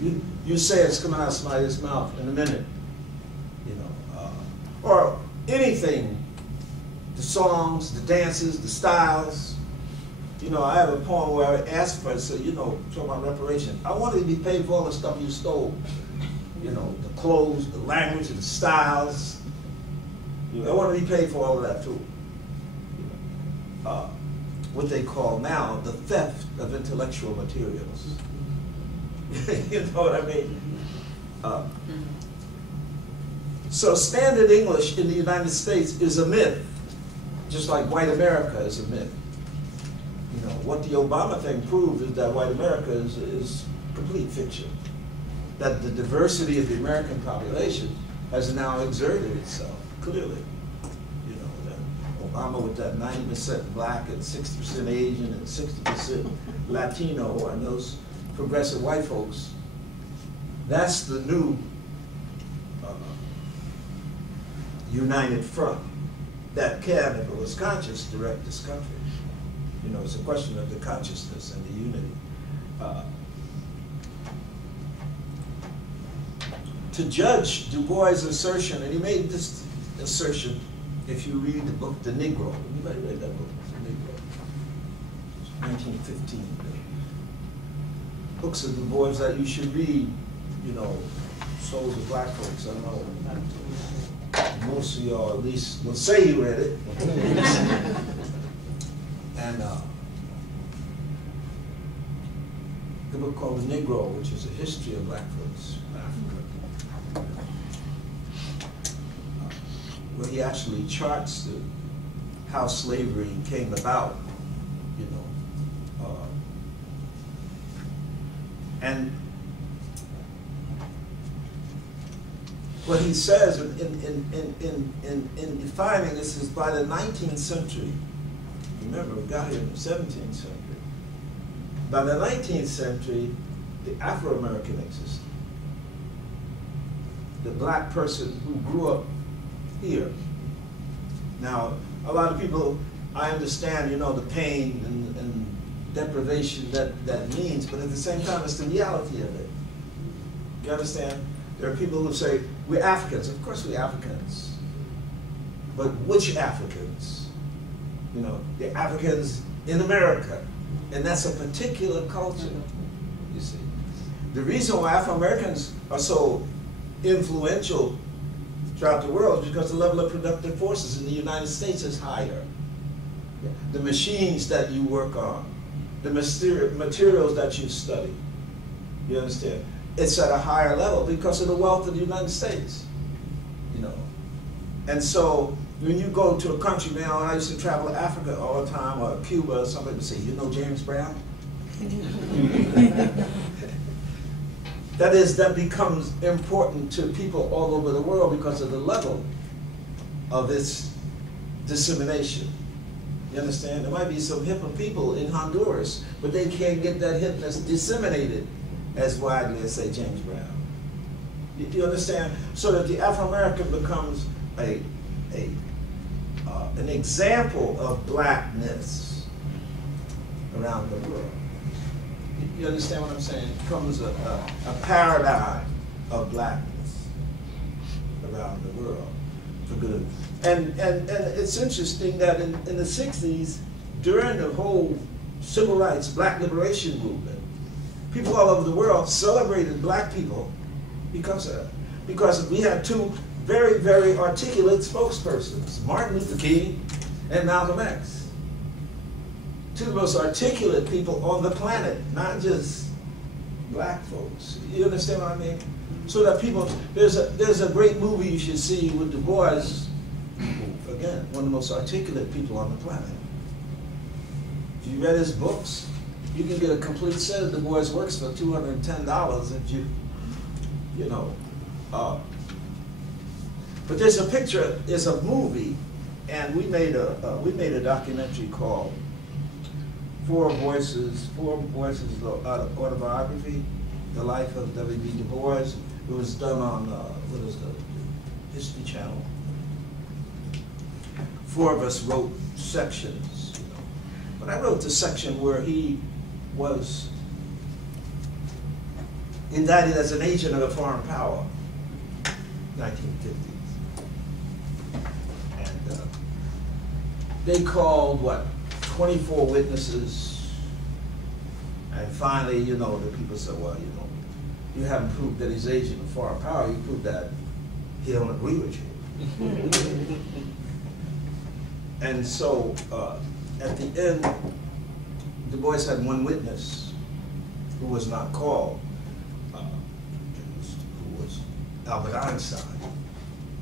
You say it's coming out of somebody's mouth in a minute, you know, or anything, the songs, the dances, the styles. You know, I have a poem where I asked for it, so, you know, talking about reparation. I wanted to be paid for all the stuff you stole. You know, the clothes, the language, the styles. You know, I want to be paid for all of that too. You know, what they call now the theft of intellectual materials. You know what I mean? So standard English in the United States is a myth, just like white America is a myth. You know, what the Obama thing proved is that white America is complete fiction. That the diversity of the American population has now exerted itself, clearly. You know, that Obama with that 90% black and 60% Asian and 60% Latino and those progressive white folks, that's the new united front that can, if it was conscious, direct this country. You know, it's a question of the consciousness and the unity. To judge Du Bois' assertion, and he made this assertion if you read the book, The Negro. Anybody read that book, The Negro? It's 1915. Books of Du Bois that you should read, you know, Souls of Black Folks. I don't know. Most of y'all at least will say you read it. And the book called The Negro, which is a history of black folks in Africa, where he actually charts how slavery came about, you know. And what he says in defining this is by the 19th century, remember we got here in the 17th century, by the 19th century, the Afro-American existed. The black person who grew up here. Now, a lot of people, I understand, you know, the pain and deprivation that means, but at the same time, it's the reality of it. You understand? There are people who say, we're Africans. Of course we're Africans. But which Africans? You know, the Africans in America. And that's a particular culture, you see. The reason why Afro-Americans are so influential throughout the world is because the level of productive forces in the United States is higher. The machines that you work on, the materials that you study, you understand? It's at a higher level because of the wealth of the United States, you know. And so when you go to a country, man, I used to travel to Africa all the time, or Cuba, or somebody would say, you know James Brown? That is, that becomes important to people all over the world because of the level of its dissemination. You understand? There might be some hipper people in Honduras, but they can't get that hipness disseminated as widely as, say, James Brown. You understand? So that the Afro-American becomes an example of blackness around the world. You understand what I'm saying? It becomes a paradigm of blackness around the world for good. And it's interesting that in the 60s, during the whole civil rights, black liberation movement, people all over the world celebrated black people because of that. Because we had two very, very articulate spokespersons, Martin Luther King and Malcolm X. Two of the most articulate people on the planet, not just black folks. You understand what I mean? So that people, there's a great movie you should see with Du Bois, again, one of the most articulate people on the planet. If you read his books, you can get a complete set of Du Bois' works for $210 if you know. But there's a picture, there's a movie, and we made a documentary called Four Voices Autobiography, The Life of W.B. Du Bois. It was done on, what is the History Channel. Four of us wrote sections, you know. But I wrote the section where he was indicted as an agent of a foreign power, 1950s. And they called, what, 24 witnesses. And finally, you know, the people said, well, you know, you haven't proved that he's an agent of foreign power. You proved that he don't agree with you. And so, at the end, Du Bois had one witness who was not called, who was Albert Einstein.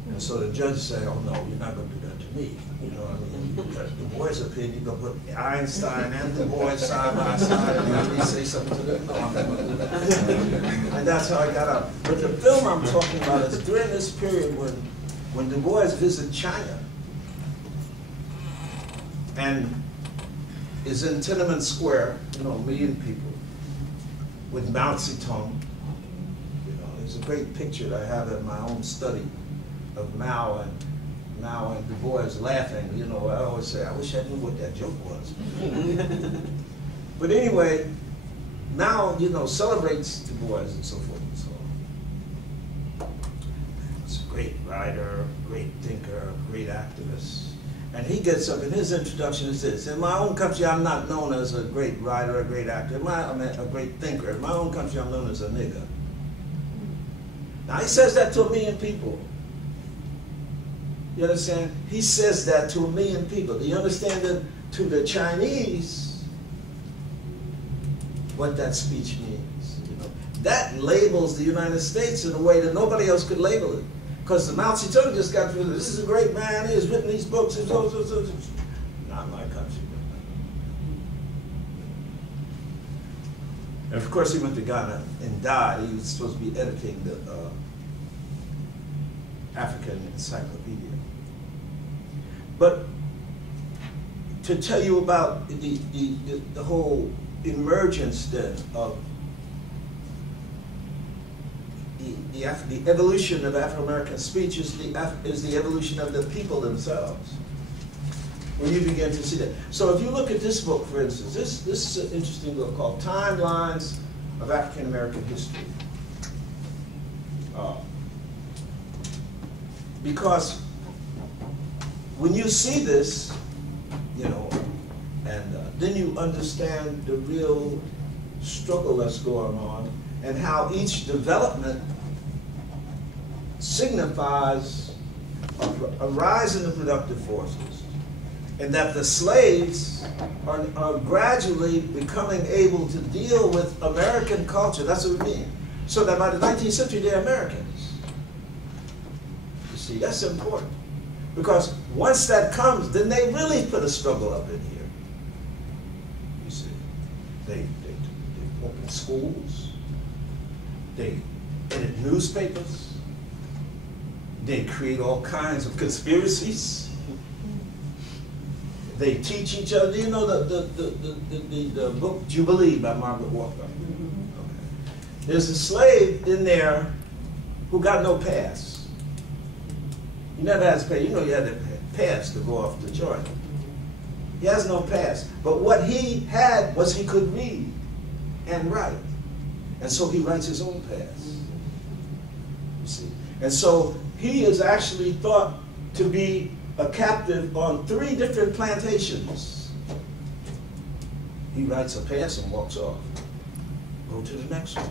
And so the judge said, oh no, you're not going to do that to me. You know what I mean? Because Du Bois' opinion, you're going to put Einstein and Du Bois side by side and really say something to them. No, I'm not going to do that. And that's how I got out. But the film I'm talking about is during this period when Du Bois visited China and is in Tiananmen Square, you know, a million people, with Mao Zedong. You know, there's a great picture that I have in my own study of Mao and Du Bois laughing. You know, I always say, I wish I knew what that joke was. But anyway, Mao, you know, celebrates Du Bois and so forth and so on. He's a great writer, great thinker, great activist. And he gets up, and his introduction is this: in my own country, I'm not known as a great writer, a great actor, I'm a great thinker. In my own country, I'm known as a nigger. Now, he says that to 1 million people. You understand? He says that to 1 million people. Do you understand that to the Chinese, what that speech means? You know, that labels the United States in a way that nobody else could label it. Because the Mao Zedong just got through this is a great man, he has written these books, not my country. And of course he went to Ghana and died. He was supposed to be editing the African Encyclopedia. But to tell you about the whole emergence then of the evolution of Afro-American speech is the evolution of the people themselves. When you begin to see that. So if you look at this book, for instance, this is an interesting book called Timelines of African-American History. Because when you see this, you know, and then you understand the real struggle that's going on and how each development signifies a rise in the productive forces, and that the slaves are gradually becoming able to deal with American culture. That's what we mean. So that by the 19th century, they're Americans. You see, that's important. Because once that comes, then they really put a struggle up in here. You see, they open schools, they edit newspapers, they create all kinds of conspiracies. They teach each other. Do you know the book Jubilee by Margaret Walker? Okay. There's a slave in there who got no pass. He never has a pass. You know you had to pass to go off the joint. He has no pass. But what he had was he could read and write. And so he writes his own pass. You see? And so he is actually thought to be a captive on 3 different plantations. He writes a pass and walks off. Go to the next one.